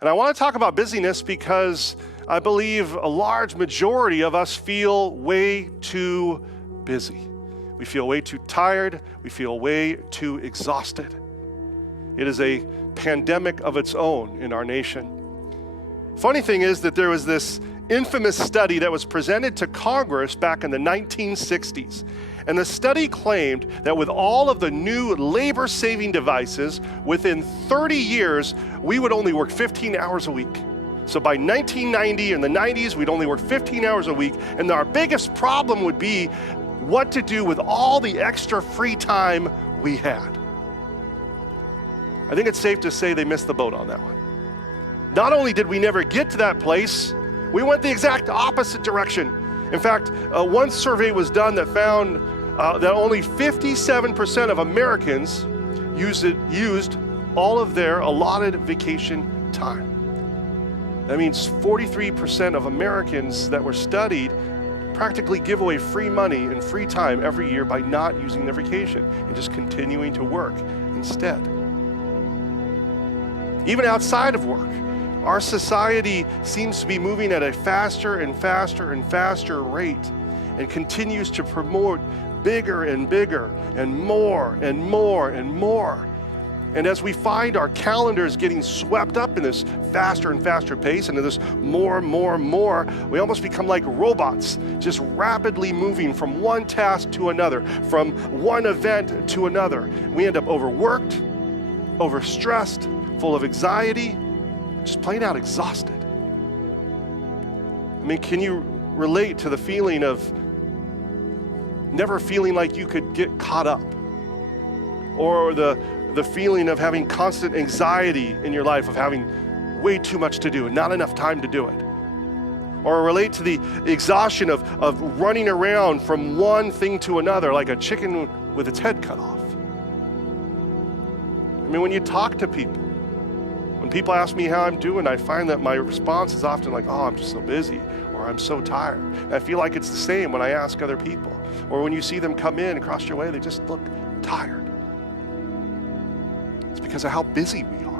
And I want to talk about busyness because I believe a large majority of us feel way too busy. We feel way too tired. We feel way too exhausted. It is a pandemic of its own in our nation. Funny thing is that there was this infamous study that was presented to Congress back in the 1960s. And the study claimed that with all of the new labor-saving devices, within 30 years, we would only work 15 hours a week. So by 1990, in the 90s, we'd only work 15 hours a week. And our biggest problem would be what to do with all the extra free time we had. I think it's safe to say they missed the boat on that one. Not only did we never get to that place, we went the exact opposite direction. In fact, one survey was done that found that only 57% of Americans used all of their allotted vacation time. That means 43% of Americans that were studied practically give away free money and free time every year by not using their vacation and just continuing to work instead. Even outside of work, our society seems to be moving at a faster and faster and faster rate and continues to promote bigger and bigger and more and more and more. And as we find our calendars getting swept up in this faster and faster pace and in this more, we almost become like robots, just rapidly moving from one task to another, from one event to another. We end up overworked, overstressed, full of anxiety, just plain out exhausted. I mean, can you relate to the feeling of never feeling like you could get caught up? Or the feeling of having constant anxiety in your life, of having way too much to do and not enough time to do it? Or relate to the exhaustion of running around from one thing to another like a chicken with its head cut off? I mean, when you talk to people, when people ask me how I'm doing, I find that my response is often like, oh, I'm just so busy, or I'm so tired. And I feel like it's the same when I ask other people. Or when you see them come in across your way, they just look tired. It's because of how busy we are.